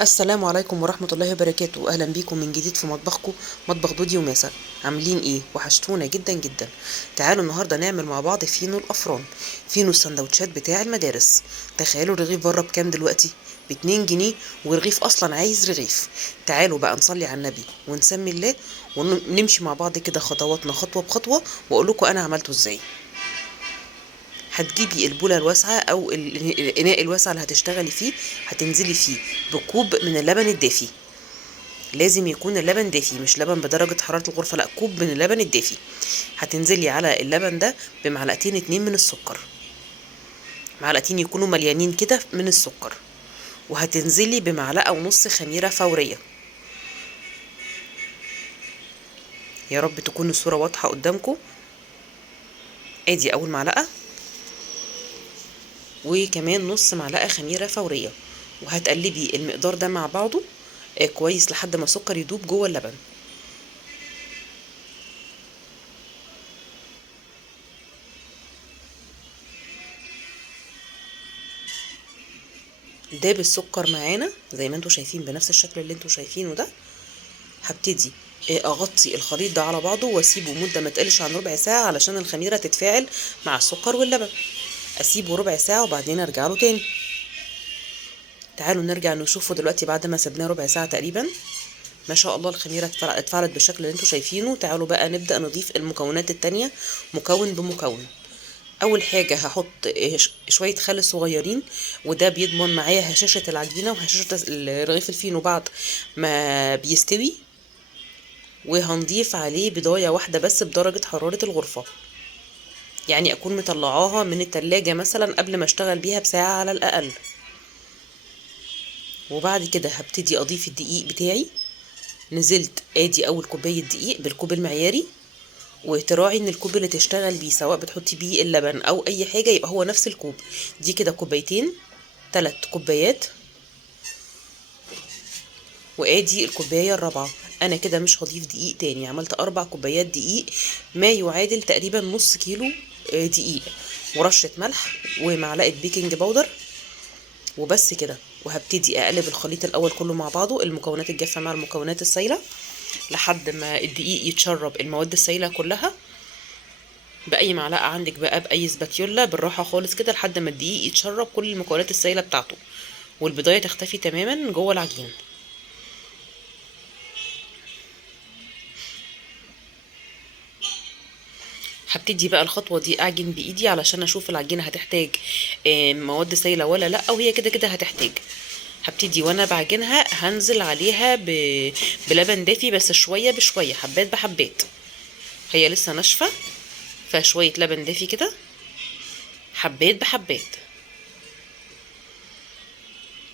السلام عليكم ورحمة الله وبركاته. أهلا بيكم من جديد في مطبخكم، مطبخ دودي وماسة. عاملين ايه؟ وحشتونا جدا جدا. تعالوا النهاردة نعمل مع بعض فينو الأفران، فينو السندوتشات بتاع المدارس. تخيلوا الرغيف بره بكام دلوقتي؟ ب2 جنيه، والرغيف أصلا عايز رغيف. تعالوا بقى نصلي على النبي ونسمي الله ونمشي مع بعض كده خطواتنا خطوة بخطوة، وأقول لكم أنا عملته ازاي. هتجيبي البولة الواسعة أو الإناء الواسع اللي هتشتغلي فيه، هتنزلي فيه بكوب من اللبن الدافي. لازم يكون اللبن دافي، مش لبن بدرجة حرارة الغرفة، لا، كوب من اللبن الدافي. هتنزلي على اللبن ده بمعلقتين 2 من السكر، معلقتين يكونوا مليانين كده من السكر. وهتنزلي بمعلقة ونص خميرة فورية. يا رب تكون الصورة واضحة قدامكم. ادي اول معلقة، وكمان نص معلقة خميرة فورية. وهتقلبي المقدار ده مع بعضه كويس لحد ما السكر يدوب جوه اللبن. داب السكر معانا زي ما انتوا شايفين بنفس الشكل اللي انتوا شايفينه ده. هبتدي اغطي الخليط ده على بعضه واسيبه مده ما تقلش عن ربع ساعه علشان الخميره تتفاعل مع السكر واللبن. اسيبه ربع ساعه وبعدين ارجع له تاني. تعالوا نرجع نشوفه دلوقتي بعد ما سبناه ربع ساعه تقريبا. ما شاء الله الخميره اتفعلت بالشكل اللي انتوا شايفينه. تعالوا بقى نبدا نضيف المكونات التانية مكون بمكون. اول حاجه هحط شويه خل صغيرين، وده بيضمن معايا هشاشه العجينه وهشاشه رغيف الفينو بعد ما بيستوي. وهنضيف عليه بضاية واحدة بس بدرجة حرارة الغرفة، يعني اكون مطلعاها من التلاجة مثلا قبل ما اشتغل بيها بساعة على الاقل. وبعد كده هبتدي اضيف الدقيق بتاعي. نزلت ادي اول كوباية دقيق بالكوب المعياري، وتراعي ان الكوب اللي تشتغل بيه سواء بتحطي بيه اللبن او اي حاجة يبقى هو نفس الكوب. دي كده كوبايتين، 3 كوبايات. وادي الكوباية الرابعة. انا كده مش هضيف دقيق تاني، عملت 4 كوبايات دقيق، ما يعادل تقريبا نص كيلو دقيق، ورشة ملح ومعلقة بيكنج باودر، وبس كده. وهبتدي اقلب الخليط الاول كله مع بعضه، المكونات الجافة مع المكونات السايلة، لحد ما الدقيق يتشرب المواد السايلة كلها. بأي معلقة عندك بقى، بأي سباتيولا، بالراحة خالص كده لحد ما الدقيق يتشرب كل المكونات السايلة بتاعته، والبضاية تختفي تماما جوه العجين. هبتدي بقى الخطوة دي اعجن بايدي علشان اشوف العجينة هتحتاج مواد سايلة ولا لا، وهي كده كده هتحتاج. هبتدي وانا بعجنها هنزل عليها بلبن دافي، بس شوية بشوية، حبات بحبات. هي لسه ناشفة، فشوية لبن دافي كده حبات بحبات.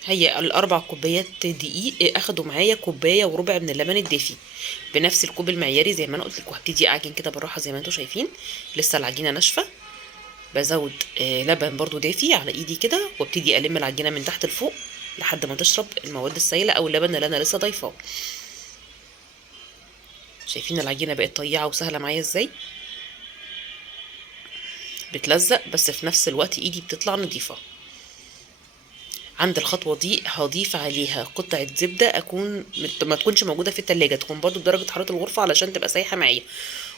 هي ال4 كوبايات دقيق اخدوا معايا كوباية وربع من اللبن الدافي بنفس الكوب المعياري زي ما انا قلت لكم. هبتدي اعجن كده بالراحة زي ما انتم شايفين، لسه العجينة ناشفة. بزود لبن برضو دافي على ايدي كده، وابتدي الم العجينه من تحت لفوق لحد ما تشرب المواد السائله او اللبن اللي انا لسه ضايفاه. شايفين العجينه بقت طيعه وسهله معايا ازاي؟ بتلزق بس في نفس الوقت ايدي بتطلع نظيفه. عند الخطوه دي هضيف عليها قطعه زبده ما تكونش موجوده في التلاجة، تكون برضو بدرجه حراره الغرفه علشان تبقى سايحه معايا.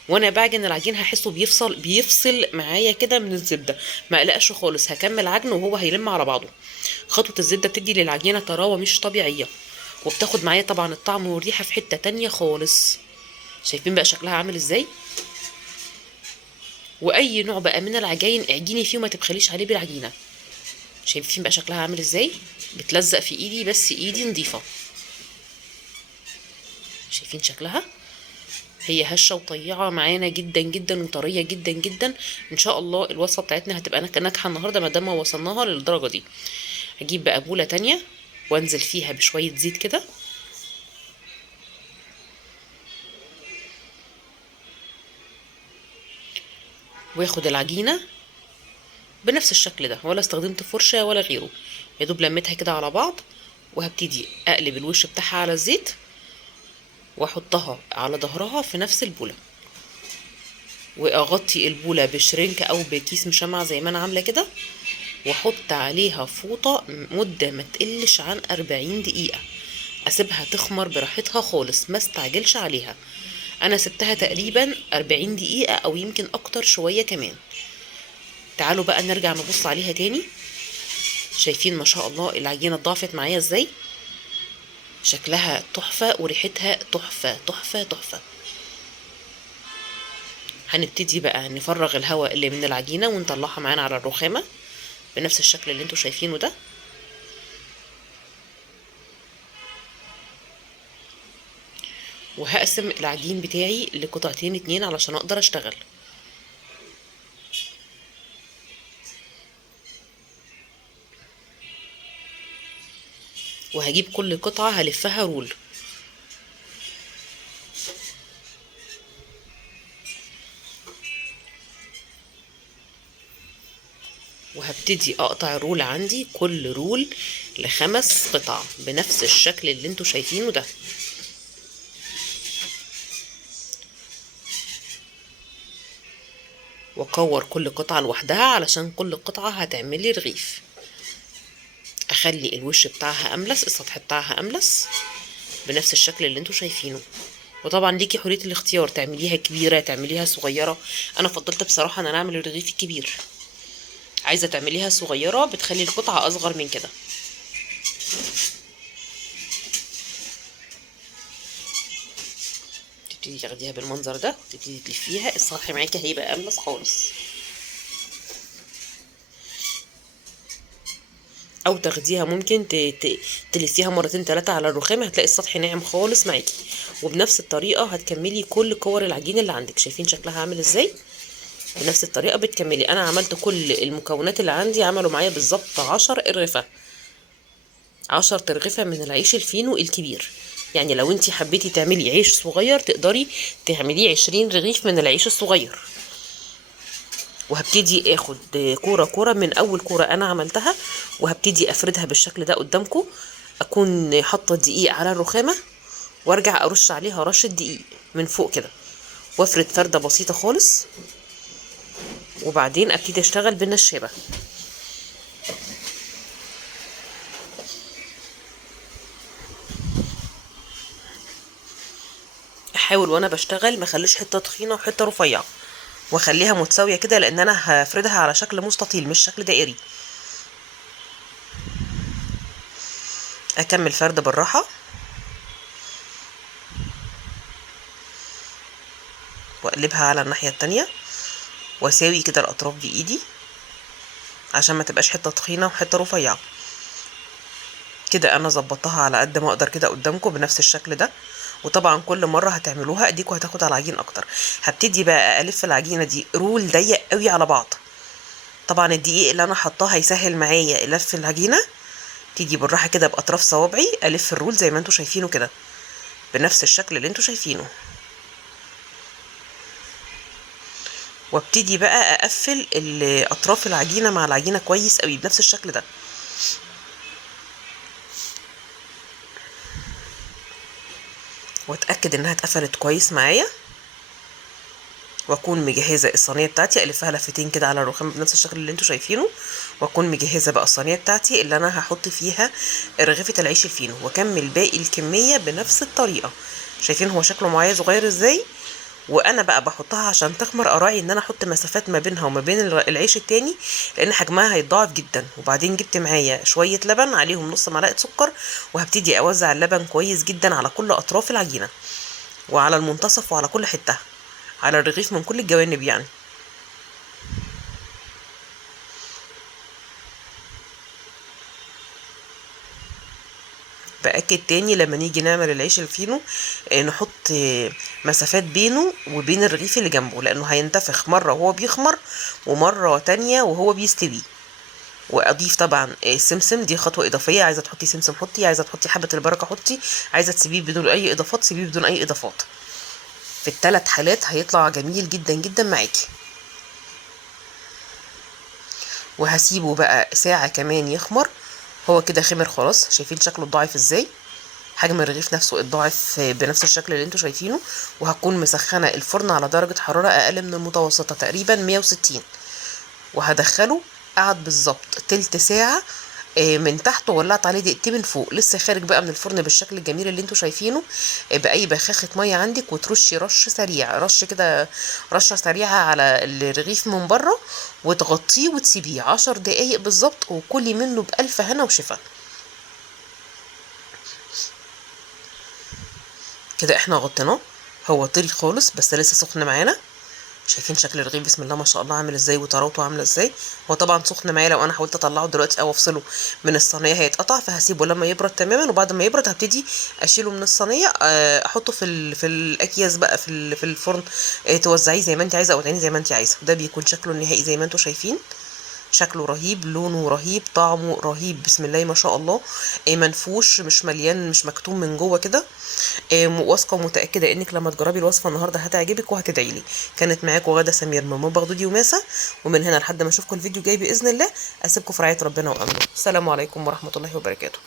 وانا بعجن العجين هحسه بيفصل معايا كده من الزبده. ما اقلقش خالص، هكمل عجن وهو هيلم على بعضه. خطوه الزبده بتدي للعجينه طراوه مش طبيعيه، وبتاخد معايا طبعا الطعم والريحه في حته تانية خالص. شايفين بقى شكلها عامل ازاي؟ واي نوع بقى من العجاين اعجيني فيه وما تبخليش عليه بالعجينه. شايفين بقى شكلها عامل ازاي؟ بتلزق في ايدي بس ايدي نظيفه. شايفين شكلها؟ هي هشه وطيعه معانا جدا جدا وطريه جدا جدا. ان شاء الله الوصفه بتاعتنا هتبقى ناجحه النهارده ما دام وصلناها للدرجه دي. هجيب بقى بوله تانية وانزل فيها بشويه زيت كده، واخد العجينه بنفس الشكل ده، ولا استخدمت فرشه ولا غيره، يا دوب لميتها كده على بعض. وهبتدي اقلب الوش بتاعها على الزيت واحطها على ظهرها في نفس البوله، واغطي البوله بشرينك او بكيس مشمع زي ما انا عامله كده، واحط عليها فوطه مده ما تقلش عن 40 دقيقه. اسيبها تخمر براحتها خالص، ما استعجلش عليها. انا سبتها تقريبا 40 دقيقة او يمكن اكتر شوية كمان. تعالوا بقى نرجع نبص عليها تاني. شايفين ما شاء الله العجينة ضعفت معايا ازاي؟ شكلها تحفة وريحتها تحفة تحفة تحفة. هنبتدي بقى نفرغ الهواء اللي من العجينة ونطلعها معانا على الرخامة بنفس الشكل اللي انتوا شايفينه ده. وهقسم العجين بتاعي لقطعتين اتنين علشان اقدر اشتغل. وهجيب كل قطعة هلفها رول. وهبتدي اقطع الرول عندي، كل رول ل5 قطع بنفس الشكل اللي انتوا شايفينه ده. واكور كل قطعة لوحدها علشان كل قطعة هتعملي رغيف. اخلي الوش بتاعها املس، السطح بتاعها املس بنفس الشكل اللي انتوا شايفينه. وطبعا ليكي حرية الاختيار، تعمليها كبيرة تعمليها صغيرة. انا فضلت بصراحة ان انا اعمل الرغيف الكبير. عايزة تعمليها صغيرة بتخلي القطعة اصغر من كده. تبتدي تاخديها بالمنظر ده وتبتدي تلفيها، السطح معاكي هيبقى املس خالص. او تاخديها ممكن تلفيها مرتين 3 على الرخام، هتلاقي السطح ناعم خالص معاكي. وبنفس الطريقة هتكملي كل كور العجين اللي عندك. شايفين شكلها عامل ازاي؟ بنفس الطريقة بتكملي. انا عملت كل المكونات اللي عندي، عملوا معايا بالظبط 10 ارغفة. 10 ارغفة من العيش الفينو الكبير. يعني لو انتي حبيتي تعملي عيش صغير تقدري تعمليه 20 رغيف من العيش الصغير. وهبتدي اخد كوره كوره من اول كوره انا عملتها، وهبتدي افردها بالشكل ده قدامكم. اكون حاطه دقيق على الرخامه وارجع ارش عليها رشه دقيق من فوق كده، وافرد فرده بسيطه خالص. وبعدين ابتدي اشتغل بالنشابه. احاول وانا بشتغل ما اخليش حته تخينه وحته رفيعه، واخليها متساويه كده، لان انا هفردها على شكل مستطيل مش شكل دائري. اكمل فرد بالراحه واقلبها على الناحيه التانية، واساوي كده الاطراف بايدي عشان ما تبقاش حته تخينه وحته رفيعه. كده انا ظبطتها على قد ما اقدر كده قدامكم بنفس الشكل ده. وطبعا كل مره هتعملوها ايديكم هتاخد على العجين اكتر. هبتدي بقى الف العجينه دي رول ضيق قوي على بعض. طبعا الدقيق اللي انا حطاه هيسهل معايا لف العجينه. تيجي بالراحه كده باطراف صوابعي الف الرول زي ما انتوا شايفينه كده بنفس الشكل اللي انتوا شايفينه. وابتدي بقى اقفل اطراف العجينه مع العجينه كويس قوي بنفس الشكل ده. واتاكد انها اتقفلت كويس معايا. واكون مجهزه الصينيه بتاعتي، الفها لفتين كده على الرخام بنفس الشكل اللي انتوا شايفينه. واكون مجهزه بقى الصينيه بتاعتي اللي انا هحط فيها رغيفه العيش الفينو، واكمل باقي الكميه بنفس الطريقه. شايفين هو شكله معايا صغير ازاي؟ وانا بقى بحطها عشان تخمر اراعي ان انا احط مسافات ما بينها وما بين العيش التاني، لان حجمها هيتضاعف جدا. وبعدين جبت معايا شويه لبن عليهم نص معلقه سكر، وهبتدي اوزع اللبن كويس جدا على كل اطراف العجينه وعلى المنتصف وعلى كل حته على الرغيف من كل الجوانب يعني. بأكد تاني لما نيجي نعمل العيش الفينو نحط مسافات بينه وبين الرغيف اللي جنبه، لأنه هينتفخ مرة وهو بيخمر ومرة تانية وهو بيستوي. واضيف طبعا السمسم، دي خطوه اضافيه. عايزه تحطي سمسم حطي، عايزه تحطي حبه البركه حطي، عايزه تسيبيه بدون اي اضافات سيبيه بدون اي اضافات. في الثلاث حالات هيطلع جميل جدا جدا معاكي. وهسيبه بقى ساعه كمان يخمر. هو كده خمر خلاص. شايفين شكله اتضاعف ازاي؟ حجم الرغيف نفسه اتضاعف بنفس الشكل اللي انتوا شايفينه. وهكون مسخنه الفرن على درجه حراره اقل من المتوسطه تقريبا 160. وهدخله قعد بالظبط تلت ساعه من تحت وولعت عليه دقيقتين من فوق، لسه خارج بقى من الفرن بالشكل الجميل اللي انتوا شايفينه. باي بخاخه ميه عندك، وترشي رش سريع، رش كده رشه سريعه على الرغيف من بره، وتغطيه وتسيبيه 10 دقايق بالظبط، وكلي منه بألف هنا وشفا. كده احنا غطيناه، هو طري خالص بس لسه سخن معانا. شايفين شكل الرغيف بسم الله ما شاء الله عامل ازاي، وطراوته عامله ازاي. هو طبعا سخن معايا، لو انا حاولت اطلعه دلوقتي او افصله من الصينيه هيتقطع، فهسيبه لما يبرد تماما، وبعد ما يبرد هبتدي اشيله من الصينيه، احطه في الاكياس بقى في الفرن. توزعيه زي ما انت عايزه او تعينيه زي ما انت عايزه. ده بيكون شكله النهائي زي ما انتم شايفين. شكله رهيب، لونه رهيب، طعمه رهيب، بسم الله ما شاء الله. منفوش، مش مليان، مش مكتوم من جوه كده. واثقه ومتاكده انك لما تجربي الوصفه النهارده هتعجبك وهتدعي لي. كانت معاكم غاده سمير من مطبخ دودي وماسه، ومن هنا لحد ما اشوفكم الفيديو جاي باذن الله، اسيبكم في رعايه ربنا وامنه. السلام عليكم ورحمه الله وبركاته.